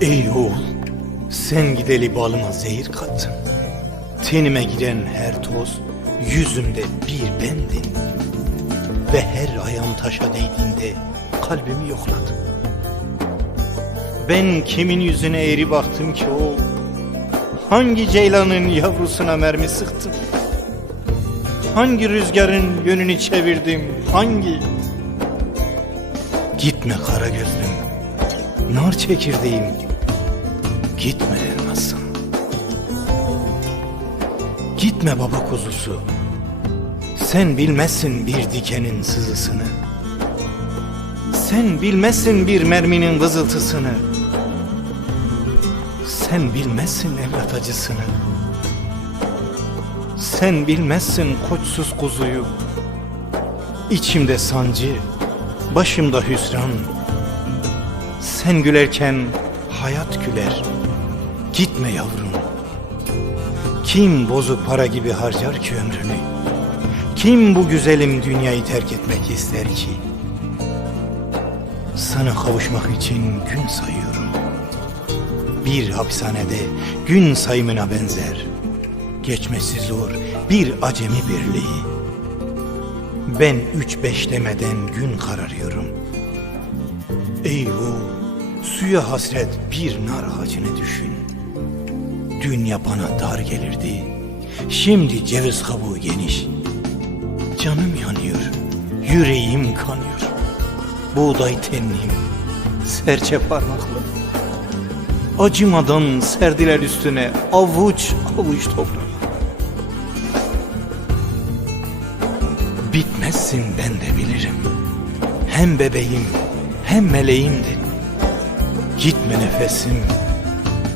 Ey oğul, sen gideli balıma zehir kattın. Tenime giren her toz, yüzümde bir bendin. Ve her ayağım taşa değdiğinde kalbimi yokladım. Ben kimin yüzüne eğri baktım ki o Hangi ceylanın yavrusuna mermi sıktım Hangi rüzgarın yönünü çevirdim Hangi Gitme kara gözlüm Nar çekirdeğim Gitme elmasım. Gitme baba kuzusu. Sen bilmezsin bir dikenin sızısını. Sen bilmezsin bir merminin vızıltısını. Sen bilmezsin evlat acısını. Sen bilmezsin koçsuz kuzuyu. İçimde sancı Başımda hüsran. Sen gülerken hayat güler Gitme yavrum. Kim bozuk para gibi harcar ki ömrünü? Kim bu güzelim dünyayı terk etmek ister ki? Sana kavuşmak için gün sayıyorum. Bir hapishanede gün sayımına benzer. Geçmesi zor bir acemi birliği. Ben üç beş demeden gün kararıyorum. Ey o suya hasret bir nar ağacını düşün. Dünya bana dar gelirdi. Şimdi ceviz kabuğu geniş. Canım yanıyor, yüreğim kanıyor. Buğday tenliyim, serçe parmaklı. Acımadan serdiler üstüne avuç avuç toprak. Bitmezsin ben de bilirim. Hem bebeğim hem meleğimdin. Gitme nefesim,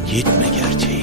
gitme gerçeğim.